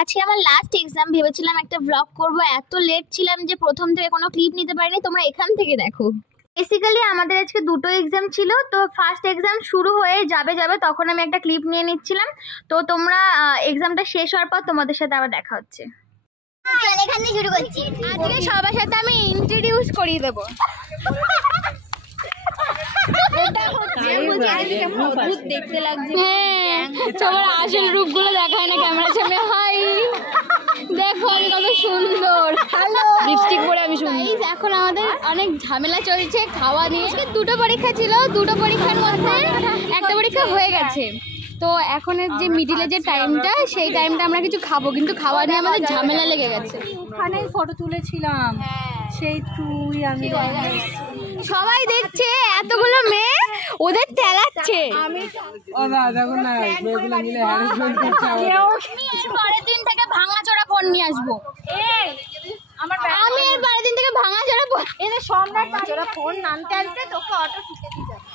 আজকে আমার last exam, ভেবেছিলাম একটা ব্লগ করব, এত লেট ছিলাম যে প্রথম থেকে কোনো ক্লিপ নিতে পারিনি। তোমরা এখান থেকে দেখো। বেসিক্যালি আমাদের আজকে দুটো এক্সাম ছিল, তো ফার্স্ট এক্সাম শুরু হয়ে যাবে তখন আমি একটা ক্লিপ নিয়ে নিচ্ছিলাম। তো তোমরা এক্সামটা শেষ হওয়ার পর তোমাদের সাথে আবার দেখা হচ্ছে। এখান থেকে শুরু করছি। আজকে সবার সাথে আমি ইন্ট্রোডিউস করিয়ে দেবো। দেখতে লাগছে, সবার আসল রূপগুলো দেখায় না ক্যামেরার সামনে। হাই দেখো আমি কত সুন্দর, লিপস্টিক পরে আমি সুন্দর। এখন আমাদের অনেক ঝামেলা চলছে খাওয়া নিয়ে। দুটো পরীক্ষা ছিল, দুটো পরীক্ষার মধ্যে একটা পরীক্ষা হয়ে গেছে। তো এখনের যে মিডিলে যে টাইমটা, সেই টাইমটা আমরা কিছু খাবো, কিন্তু খাওয়া নিয়ে আমাদের ঝামেলা লেগে গেছে। ওখানে ফটো তুলেছিলাম, সেই তুই আমি সবাই দেখছে, এতগুলো মেয়ে ওদের তেলাচ্ছে। পরের দিন থেকে ভাঙাচোরা ফোন নিয়ে আসবো। আমি এর পরের দিন থেকে ভাঙাচোরা ফোন নামতে আনতে তোকে অটো ঢুকে দিয়ে যাবে।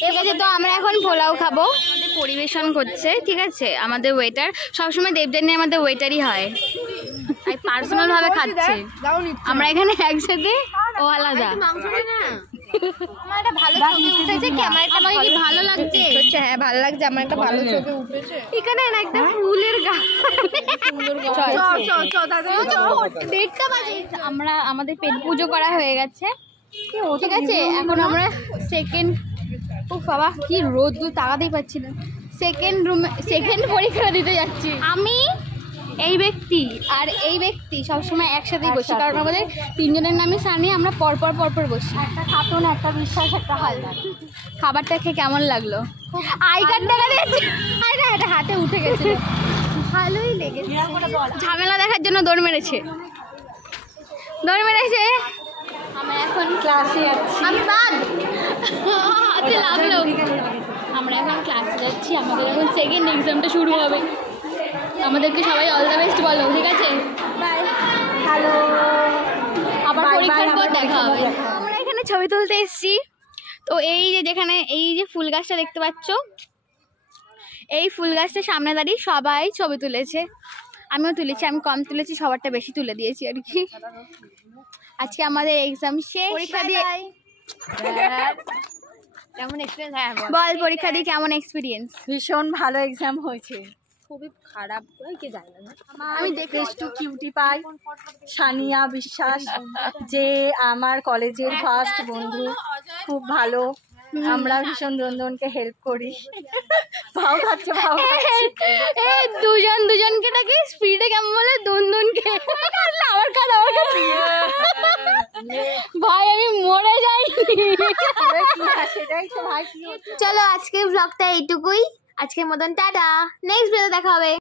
ঠিক আছে, তো আমরা এখন পোলাও খাবো। আমাদের পরিবেশন করছে, ঠিক আছে, আমাদের ওয়েটার। সবসময় দেবদের নিয়ে আমাদের ওয়েটারই হয়, তাই পার্সোনাল ভাবে খাচ্ছে। আমরা এখানে একসাথে, ও আলাদা। আমার একটা ভালো ছবি উঠেছে, ক্যামেরাটা আমাকে কি ভালো লাগছে? হ্যাঁ ভালো লাগছে, আমার একটা ভালো ছবি উঠেছে। এখানে না একটা ফুলের গাছ। আমরা আমাদের পেট পুজো করা হয়ে গেছে, ঠিক আছে। এখন আমরা সেকেন্ড, ও বাবা কি রোদ, তাকাতেই পাচ্ছি না। সেকেন্ড পরীক্ষা দিতে যাচ্ছি। আমি, এই ব্যক্তি আর এই ব্যক্তি সবসময় একসাথেই বসি, কারণ আমাদের তিনজনের নামই সানি। আমরা পরপর বসি। একটা খাতুন, একটা বিশ্বাস, একটা হালদার। খাবারটা খেয়ে কেমন লাগলো? আই কার্ড দেখা দিয়েছে, এটা হাতে উঠে গেছে। ভালোই লেগেছে। ঝামেলা দেখার জন্য দৌড় মেরেছে। আমরা এখন ক্লাসে যাচ্ছি। আমি বাদ হাতে লাগলো। আমরা এখন ক্লাসে যাচ্ছি, আমাদের এখন সেকেন্ড এক্সামটা শুরু হবে। আমাদেরকে সবাই অল দ্য বেস্ট বলো, ঠিক আছে? বাই। হ্যালো, আবার Bye, পরীক্ষার bye, পর আবার দেখা হবে। পরীক্ষার পর। আমরা এখানে ছবি তুলতে এসেছি। তো এই যে ফুল গাছটা দেখতে পাচ্ছ, এই ফুল গাছটার সামনে দাঁড়িয়ে সবাই ছবি তুলেছে। আমিও তুলেছি, আমি কম তুলেছি, সবারটা বেশি তুলে দিয়েছি আর কি। আজকে আমাদের এক্সাম শেষ। পরীক্ষা দিয়ে কেমন এক্সপিরিয়েন্স? হ্যাঁ বল, পরীক্ষা দিয়ে কেমন এক্সপিরিয়েন্স? ভীষণ ভালো এক্সাম হয়েছে। খুবই খারাপ কে জানে না। আমি দেখে একটু কিউটি পাই, সানিয়া বিশ্বাস, যে আমার কলেজের ফার্স্ট বন্ধু, খুব ভালো। আমরা ভীষণ দুজনকে হেল্প করি। ভাও খাচ্ছে। দুজনকে তাকে স্পিডে কেমন বলে, দুনকে আমার কাজ। ভাই আমি মরে যাই। সেটাই তো ভাই। চলো আজকের ব্লগটা এইটুকুই, আজকের মতন টাটা। নেক্সট ভিডিও দেখা হবে।